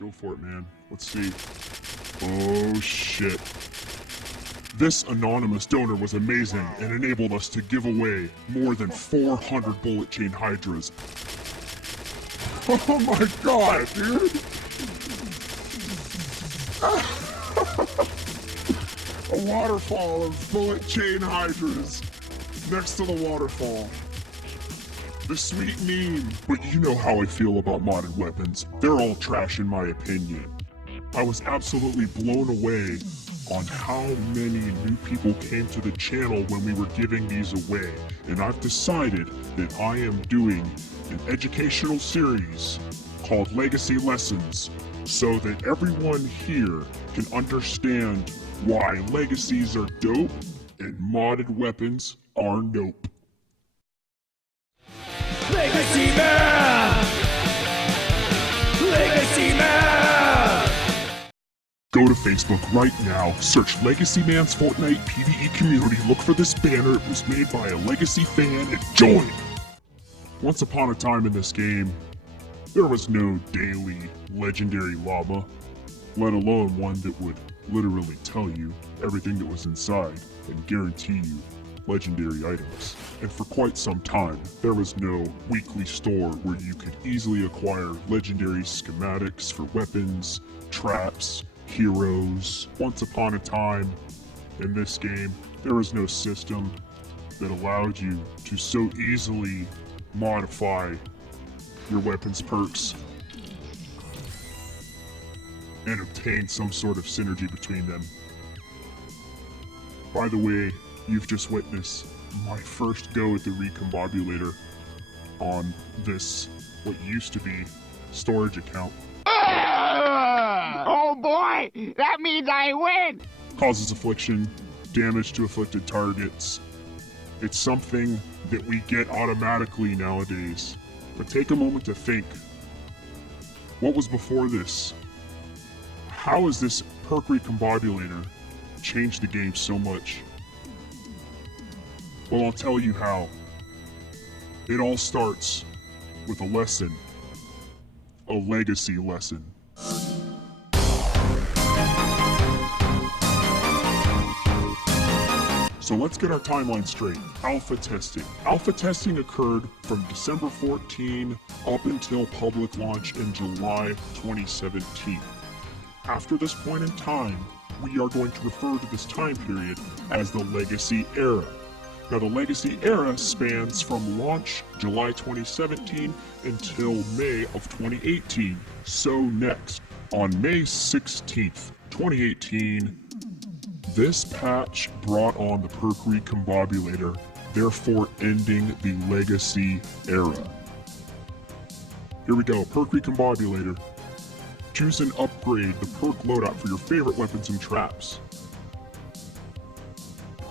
Go for it, man. Let's see. Oh, shit. This anonymous donor was amazing and enabled us to give away more than 400 bullet chain hydras. Oh my god, dude! A waterfall of bullet chain hydras next to the waterfall. The sweet meme. But you know how I feel about modded weapons. They're all trash in my opinion. I was absolutely blown away on how many new people came to the channel when we were giving these away. And I've decided that I am doing an educational series called Legacy Lessons so that everyone here can understand why legacies are dope and modded weapons are nope. Legacy Man! Legacy Man! Go to Facebook right now, search Legacy Man's Fortnite PvE community, look for this banner, it was made by a Legacy fan, and join! Once upon a time in this game, there was no daily legendary llama, let alone one that would literally tell you everything that was inside and guarantee you legendary items. And for quite some time, there was no weekly store where you could easily acquire legendary schematics for weapons, traps, heroes. Once upon a time in this game, there was no system that allowed you to so easily modify your weapons perks and obtain some sort of synergy between them. By the way, you've just witnessed my first go at the Recombobulator on this, what used to be, storage account. Oh boy, that means I win! Causes affliction, damage to afflicted targets. It's something that we get automatically nowadays. But take a moment to think. What was before this? How has this Perk Recombobulator changed the game so much? Well, I'll tell you how. It all starts with a lesson. A legacy lesson. So let's get our timeline straight. Alpha testing. Alpha testing occurred from December 14 up until public launch in July 2017. After this point in time, we are going to refer to this time period as the Legacy Era. Now the Legacy Era spans from launch July 2017 until May of 2018. So next, on May 16th, 2018, this patch brought on the Perk Recombobulator, therefore ending the Legacy Era. Here we go, Perk Recombobulator. Choose and upgrade the perk loadout for your favorite weapons and traps.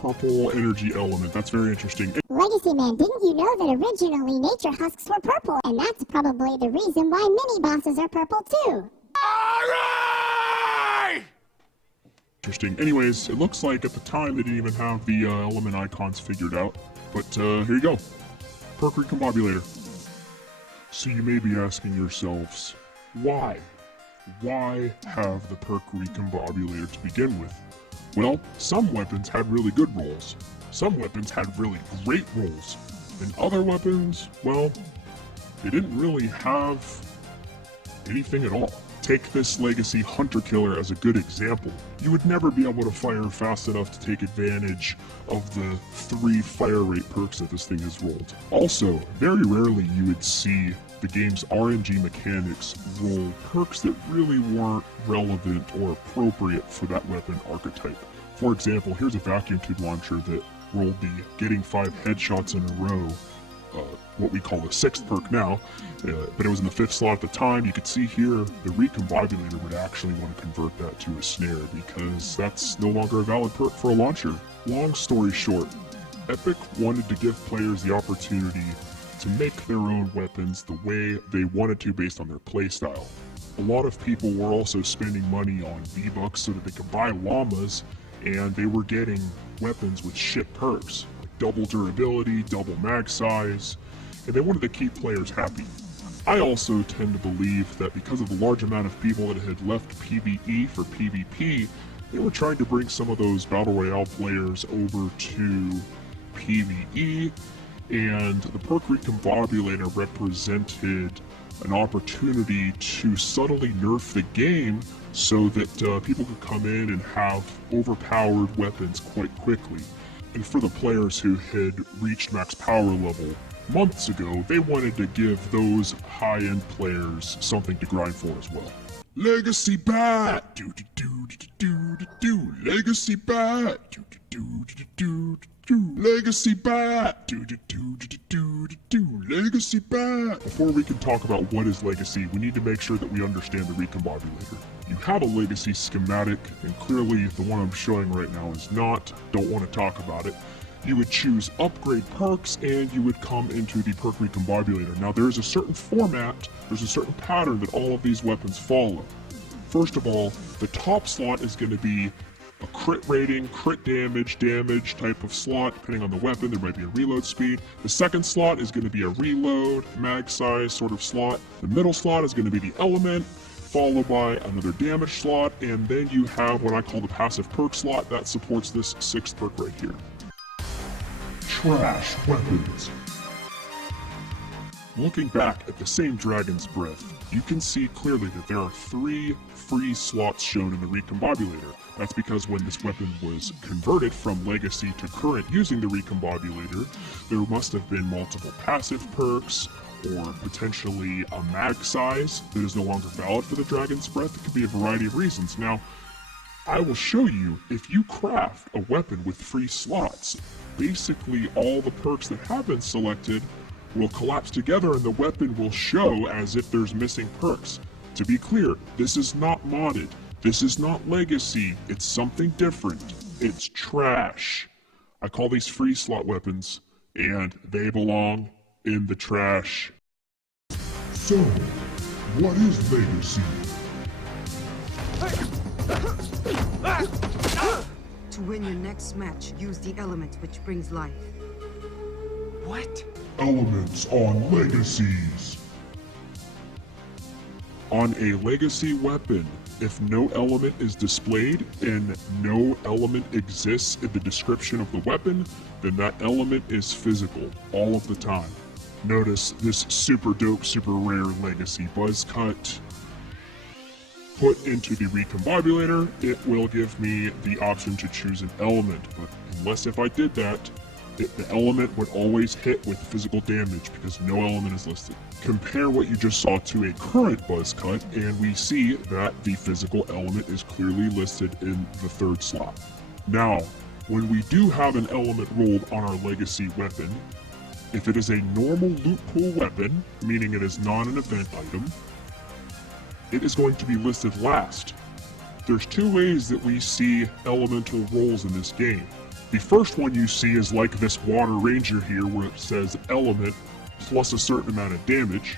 Purple energy element, that's very interesting. Legacy Man, didn't you know that originally nature husks were purple? And that's probably the reason why mini bosses are purple too. Interesting. Anyways, it looks like at the time they didn't even have the element icons figured out. But here you go. Perk Recombobulator. So you may be asking yourselves, why? Why have the Perk Recombobulator to begin with? Well, some weapons had really good rolls. Some weapons had really great rolls. And other weapons, well, they didn't really have anything at all. Take this Legacy Hunter Killer as a good example. You would never be able to fire fast enough to take advantage of the 3 fire rate perks that this thing has rolled. Also, very rarely you would see the game's RNG mechanics roll perks that really weren't relevant or appropriate for that weapon archetype. For example, here's a vacuum tube launcher that rolled the getting 5 headshots in a row, what we call the 6th perk now, but it was in the 5th slot at the time. You could see here the Recombobulator would actually want to convert that to a snare because that's no longer a valid perk for a launcher. Long story short, Epic wanted to give players the opportunity to make their own weapons the way they wanted to based on their playstyle. A lot of people were also spending money on V-Bucks so that they could buy llamas, and they were getting weapons with shit perks, like double durability, double mag size, and they wanted to keep players happy. I also tend to believe that because of the large amount of people that had left PvE for PvP, they were trying to bring some of those Battle Royale players over to PvE, and the Perk Recombobulator represented an opportunity to subtly nerf the game so that people could come in and have overpowered weapons quite quickly. And for the players who had reached max power level months ago, they wanted to give those high-end players something to grind for as well. Legacy bat, do do do do do do do. Legacy bat, do do do do do do. Legacy bat, do do do do do do do. Legacy bat. Before we can talk about what is legacy, we need to make sure that we understand the Recombobulator. You have a legacy schematic, and clearly the one I'm showing right now is not. Don't want to talk about it. You would choose upgrade perks, and you would come into the Perk Recombobulator. Now there's a certain format, there's a certain pattern that all of these weapons follow. First of all, the top slot is going to be a crit rating, crit damage type of slot, depending on the weapon. There might be a reload speed. The second slot is going to be a reload, mag size sort of slot. The middle slot is going to be the element, followed by another damage slot, and then you have what I call the passive perk slot that supports this sixth perk right here. Trash weapons. Looking back at the same Dragon's Breath, you can see clearly that there are 3 free slots shown in the Recombobulator. That's because when this weapon was converted from Legacy to current using the Recombobulator, there must have been multiple passive perks, or potentially a mag size that is no longer valid for the Dragon's Breath. It could be a variety of reasons. Now, I will show you, if you craft a weapon with free slots, basically all the perks that have been selected will collapse together and the weapon will show as if there's missing perks. To be clear, this is not modded. This is not Legacy. It's something different. It's trash. I call these free slot weapons, and they belong in the trash. So, what is Legacy? To win your next match, use the element which brings life. What? Elements on Legacies. On a Legacy weapon, if no element is displayed and no element exists in the description of the weapon, then that element is physical all of the time. Notice this super dope, super rare Legacy buzz cut. Put into the Recombobulator, it will give me the option to choose an element, but unless if I did that, the element would always hit with physical damage because no element is listed. Compare what you just saw to a current buzz cut, and we see that the physical element is clearly listed in the third slot. Now, when we do have an element rolled on our Legacy weapon, if it is a normal loot pool weapon, meaning it is not an event item, it is going to be listed last. There's 2 ways that we see elemental rolls in this game. The first one you see is like this Water Ranger here where it says element plus a certain amount of damage.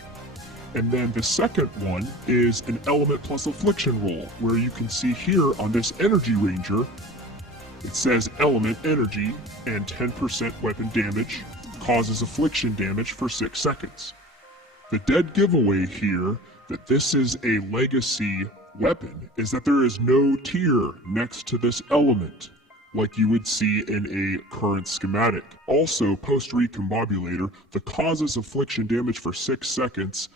And then the second one is an element plus affliction roll, where you can see here on this Energy Ranger, it says element energy and 10% weapon damage causes affliction damage for 6 seconds. The dead giveaway here that this is a Legacy weapon is that there is no tier next to this element, like you would see in a current schematic. Also, post Recombobulator, the causes affliction damage for 6 seconds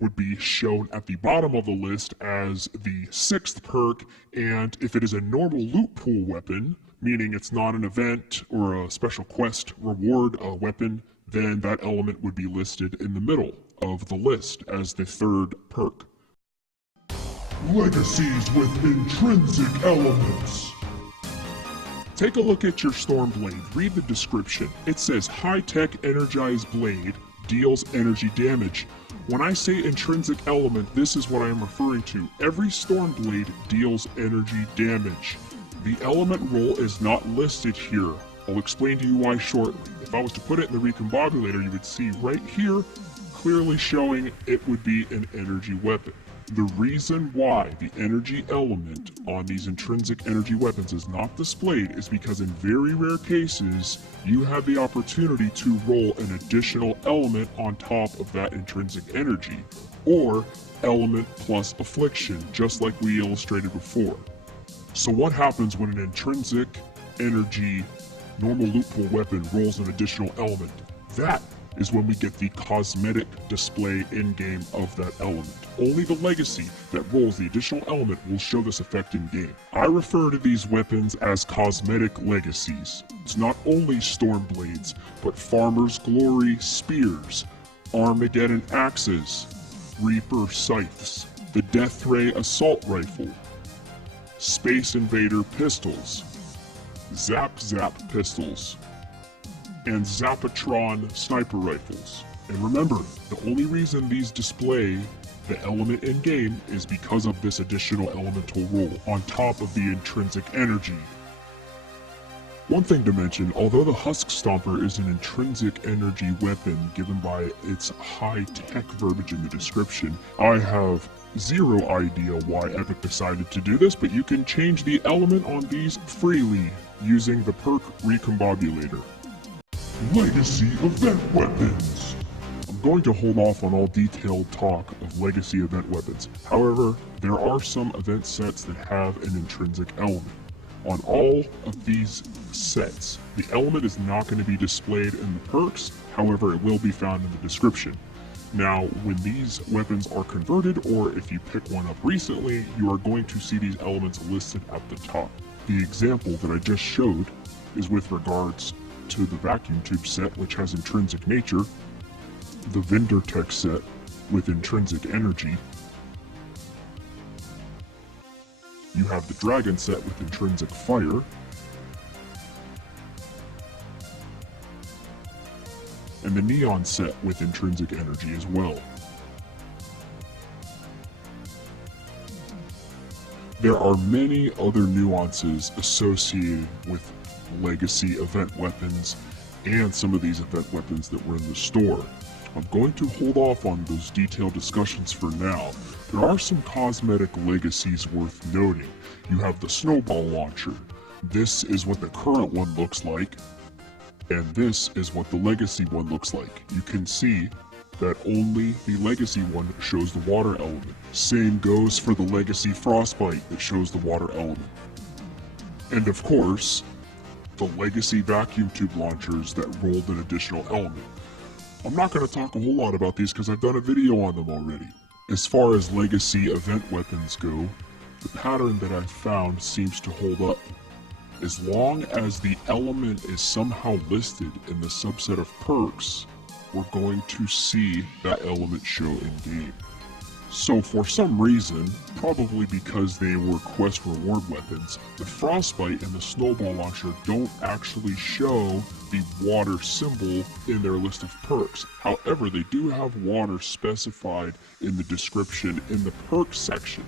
would be shown at the bottom of the list as the 6th perk, and if it is a normal loot pool weapon, meaning it's not an event or a special quest reward weapon, then that element would be listed in the middle of the list as the 3rd perk. Legacies with intrinsic elements. Take a look at your Stormblade, read the description. It says high-tech energized blade, deals energy damage. When I say intrinsic element, this is what I am referring to. Every Stormblade deals energy damage. The element roll is not listed here. I'll explain to you why shortly. If I was to put it in the Recombobulator, you would see right here, clearly showing it would be an energy weapon. The reason why the energy element on these intrinsic energy weapons is not displayed is because in very rare cases, you have the opportunity to roll an additional element on top of that intrinsic energy, or element plus affliction, just like we illustrated before. So what happens when an intrinsic energy normal loot pool weapon rolls an additional element? That is when we get the cosmetic display in-game of that element. Only the legacy that rolls the additional element will show this effect in-game. I refer to these weapons as cosmetic legacies. It's not only Storm Blades, but Farmer's Glory Spears, Armageddon Axes, Reaper Scythes, the Death Ray Assault Rifle, Space Invader Pistols, Zap Zap Pistols, and Zapatron Sniper Rifles. And remember, the only reason these display the element in-game is because of this additional elemental roll on top of the intrinsic energy. One thing to mention, although the Husk Stomper is an intrinsic energy weapon given by its high-tech verbiage in the description, I have zero idea why Epic decided to do this, but you can change the element on these freely using the Perk Recombobulator. Legacy event weapons. I'm going to hold off on all detailed talk of legacy event weapons. However, there are some event sets that have an intrinsic element. On all of these sets, the element is not going to be displayed in the perks, however it will be found in the description. Now, when these weapons are converted, or if you pick one up recently, you are going to see these elements listed at the top. The example that I just showed is with regards to the vacuum tube set, which has intrinsic nature, the vendor tech set with intrinsic energy, you have the dragon set with intrinsic fire, and the neon set with intrinsic energy as well. There are many other nuances associated with legacy event weapons and some of these event weapons that were in the store. I'm going to hold off on those detailed discussions for now. There are some cosmetic legacies worth noting. You have the snowball launcher. This is what the current one looks like, and this is what the legacy one looks like. You can see that only the legacy one shows the water element. Same goes for the legacy frostbite that shows the water element. And of course, the legacy vacuum tube launchers that rolled an additional element. I'm not going to talk a whole lot about these because I've done a video on them already. As far as legacy event weapons go, the pattern that I've found seems to hold up. As long as the element is somehow listed in the subset of perks, we're going to see that element show in game. So for some reason, probably because they were quest reward weapons, the frostbite and the snowball launcher don't actually show the water symbol in their list of perks. However, they do have water specified in the description in the perks section.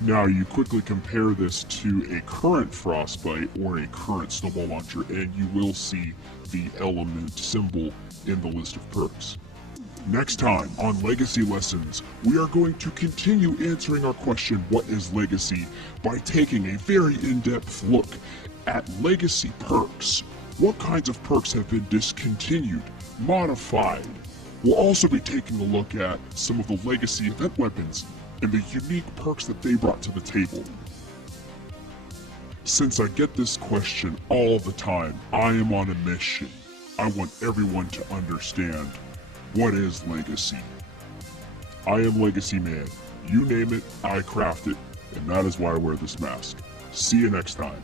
Now you quickly compare this to a current frostbite or a current snowball launcher and you will see the element symbol in the list of perks. Next time on Legacy Lessons, we are going to continue answering our question, what is Legacy, by taking a very in-depth look at Legacy perks. What kinds of perks have been discontinued, modified? We'll also be taking a look at some of the Legacy event weapons and the unique perks that they brought to the table. Since I get this question all the time, I am on a mission. I want everyone to understand, what is Legacy? I am Legacy Man. You name it, I craft it, and that is why I wear this mask. See you next time.